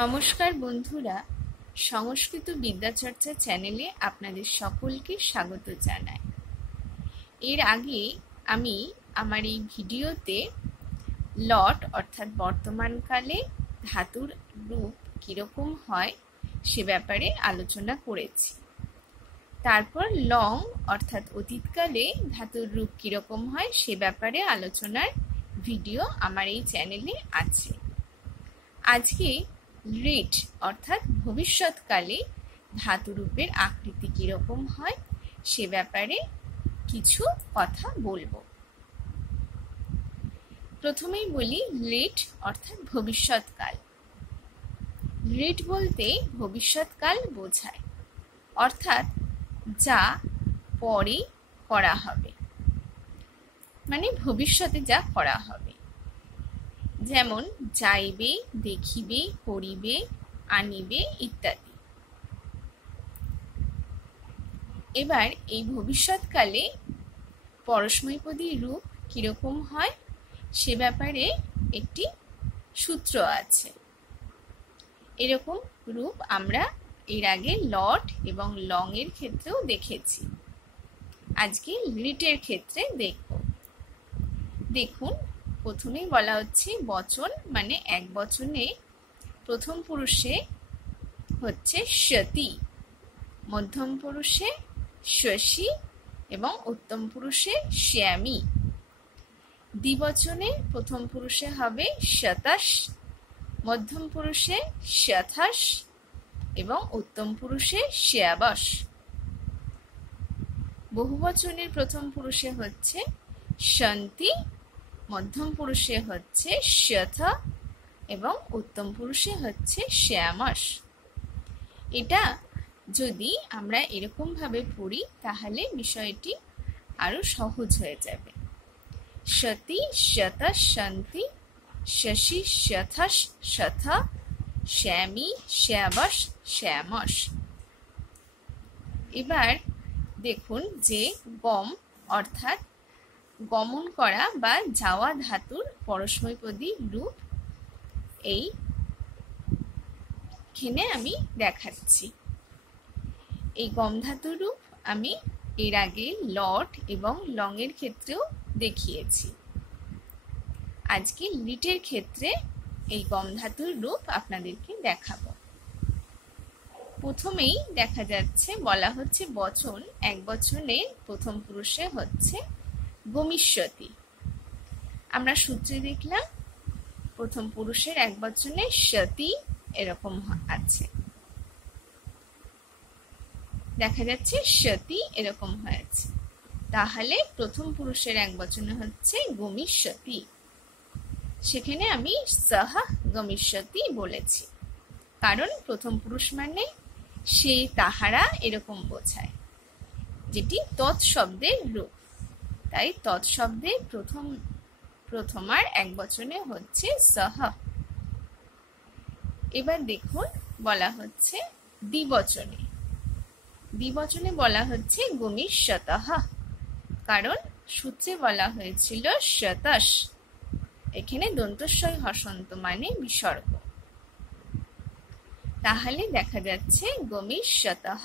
নমস্কার বন্ধুরা, সংস্কৃত বিদ্যাচর্চা চ্যানেলে আপনাদের সকলকে স্বাগত জানাই। এর আগে আমি আমার এই ভিডিওতে লট অর্থাৎ বর্তমানকালে ধাতুর রূপ কীরকম হয় সে ব্যাপারে আলোচনা করেছি। তারপর লং অর্থাৎ অতীতকালে ধাতুর রূপ কীরকম হয় সে ব্যাপারে আলোচনার ভিডিও আমার এই চ্যানেলে আছে। আজকে রিট অর্থাৎ ভবিষ্যৎকালে ধাতুরূপের আকৃতি কিরকম হয় সে ব্যাপারে কিছু কথা বলবো। প্রথমেই বলি রিট অর্থাৎ ভবিষ্যৎকাল। রিট বলতে ভবিষ্যৎকাল বোঝায়, অর্থাৎ যা পরে করা হবে, মানে ভবিষ্যতে যা করা হবে, যেমন যাইবে, দেখিবে, করিবে, আনিবে ইত্যাদি। এবার এই ভবিষ্যৎকালে পরস্মৈপদী রূপ কিরকম হয় সে ব্যাপারে একটি সূত্র আছে। এরকম রূপ আমরা এর আগে লট এবং লং এর ক্ষেত্রেও দেখেছি। আজকে রিটের ক্ষেত্রে দেখব। দেখুন, প্রথমেই বলা হচ্ছে বচন, মানে এক বচনে প্রথম পুরুষে হচ্ছে সতী, মধ্যম পুরুষে শশী এবং উত্তম পুরুষে শ্যামী। দ্বিবচনে প্রথম পুরুষে হবে শতশ, মধ্যম পুরুষে শতশ এবং উত্তম পুরুষে শ্যাবশ। বহুবচনের প্রথম পুরুষে হচ্ছে সন্তি, মধ্যম পুরুষে হচ্ছে শথ এবং উত্তম পুরুষে হচ্ছে শ্যামশ। এটা যদি আমরা এরকম ভাবে পড়ি তাহলে বিষয়টি আরো সহজ হয়ে যাবে। সতী শতশ সন্তি, শশী শতশ শথ, শ্যামী শ্যাবশ শ্যামশ। এবার দেখুন যে গম অর্থাৎ গমন করা বা যাওয়া ধাতুর পরস্মৈপদী রূপ এইখানে আমি দেখাচ্ছি। এই গম ধাতুর রূপ আমি এর আগে লট এবং লং এর ক্ষেত্রেও দেখিয়েছি। আজকে লিটের ক্ষেত্রে এই গম ধাতুর রূপ আপনাদেরকে দেখাবো। প্রথমেই দেখা যাচ্ছে বলা হচ্ছে বচন, এক বচনে প্রথম পুরুষে হচ্ছে গমিষ্যতি। আমরা সূত্রে দেখলাম প্রথম পুরুষের এক বচনে সতী এরকম আছে, দেখা যাচ্ছে সতী এরকম হয়েছে। তাহলে প্রথম পুরুষের এক বচনে হচ্ছে গমিষ্যতি। সেখানে আমি সহ গমিষ্যতি বলেছি, কারণ প্রথম পুরুষ মানে সে, তাহারা এরকম বোঝায়, যেটি তৎশব্দের রূপ। তাই তৎশব্দের প্রথমার এক বচনে হচ্ছে সহ। এবার দেখুন বলা হচ্ছে দ্বিবচনে। দ্বিবচনে বলা হচ্ছে গমিষ্যতঃ, কারণ সূত্রে বলা হয়েছিল শতশ। এখানে দন্তস্বয় হসন্ত মানে বিসর্গ। তাহলে দেখা যাচ্ছে গমিষ্যতঃ।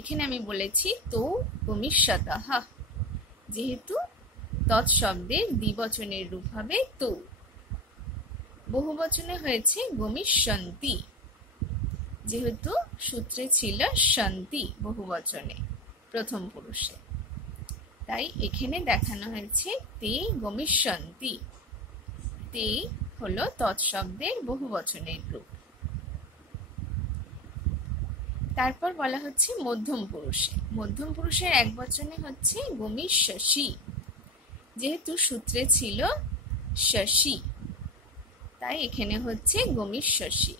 এখানে আমি বলেছি তো গমিষ্যতঃ, যেহেতু তৎশব্দের দ্বিবচনের রূপ হবে তো। বহুবচনে হয়েছে গমিষ্যন্তি, যেহেতু সূত্রে ছিল সন্তি বহুবচনে প্রথম পুরুষে, তাই এখানে দেখানো হয়েছে তে গমিষ্যন্তি। তে হলো তৎশব্দের বহুবচনের রূপ। তারপর বলা হচ্ছে মধ্যম পুরুষে। মধ্যম পুরুষের এক বচনে হচ্ছে গমিষ্যসি, যেহেতু সূত্রে ছিল শশী, তাই এখানে হচ্ছে গমিষ্যসি।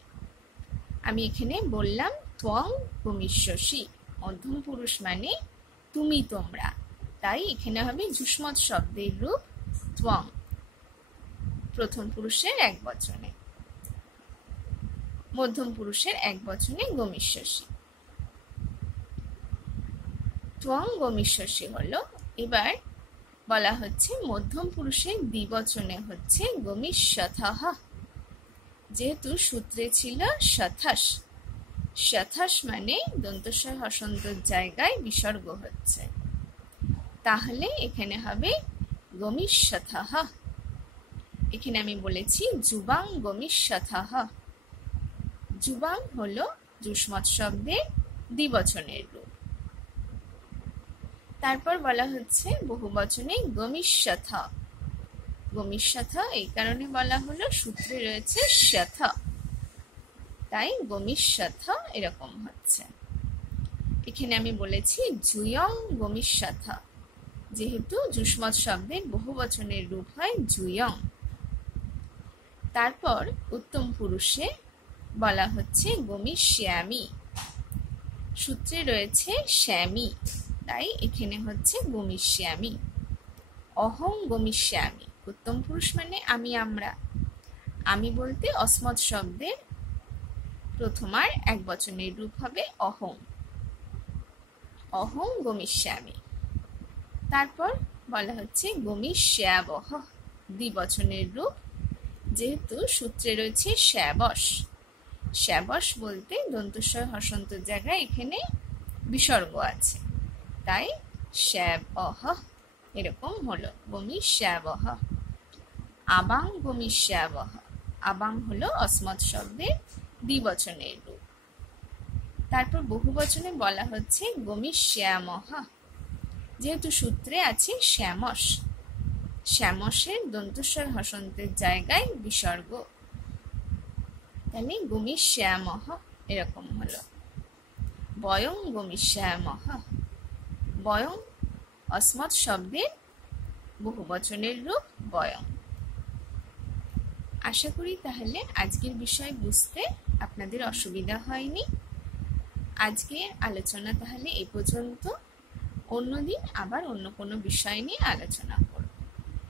আমি এখানে বললাম ত্বং গমিষ্যসি, মধ্যম পুরুষ মানে তুমি তোমরা, তাই এখানে হবে যুষ্মৎ শব্দের রূপ ত্বং, প্রথম পুরুষের এক বচনে, মধ্যম পুরুষের এক বচনে গমিষ্যসি। ত্বং গমিষ্যসি হলো। এবার বলা হচ্ছে মধ্যম পুরুষের দ্বিবচনে হচ্ছে গমিষ্যথঃ, যেহেতু সূত্রে ছিল শথস, শথস মানে দন্তস্বর হসন্তর জায়গায় বিসর্গ হচ্ছে, তাহলে এখানে হবে গমিষ্যথঃ। এখানে আমি বলেছি যুবাং গমিষ্যথঃ। যুবাং হলো যুষ্মৎ শব্দের দ্বিবচনের রূপ। তারপর বলা হচ্ছে বহুবচনে গমিষ্যথ। গমিষ্যথ এই কারণে বলা হলো সূত্রে রয়েছে শথ, তাই গমিষ্যথ এরকম হচ্ছে। এখানে আমি বলেছি জুয়ং গমিষ্যথ, যেহেতু যুষ্মৎ শব্দের বহুবচনের রূপ হয় জুয়ং। তারপর উত্তম পুরুষে বলা হচ্ছে গমিষ্যামি, সূত্রে রয়েছে শ্যামি, তাই এখানে হচ্ছে গমিষ্যামি। অহং গমিষ্যামি, উত্তম পুরুষ মানে আমি, আমরা। আমি বলতে অস্মৎ শব্দের প্রথমার একবচনের রূপ হবে অহং। অহং গমিষ্যামি। তারপর বলা হচ্ছে গমিষ্যাবহ, দ্বিবচনের রূপ, যেহেতু সূত্রে রয়েছে শ্যাবস। শ্যাবস বলতে দন্তস্বর হসন্তর জায়গায় এখানে বিসর্গ আছে, তাই শ্যাবহ এরকম হলো গমিষ্যাবহ। আবাং গমিষ্যাবহ, আবাং হলো অস্মৎ শব্দের দ্বিবচনের রূপ। তারপর বহুবচনে বলা হচ্ছে গমিষ্যামহ, যেহেতু সূত্রে আছে শ্যামস, শ্যামসের দন্তস্বর হসন্তের জায়গায় বিসর্গ, তাহলে গমিষ্যামহ এরকম হলো। বয়ং গমিষ্যামহ, বয়ং অস্মৎ শব্দের বহুবচনের রূপ বয়ং। আশা করি তাহলে আজকের বিষয় বুঝতে আপনাদের অসুবিধা হয়নি। আজকের আলোচনা তাহলে এ পর্যন্ত, অন্যদিন আবার অন্য কোনো বিষয় নিয়ে আলোচনা করব।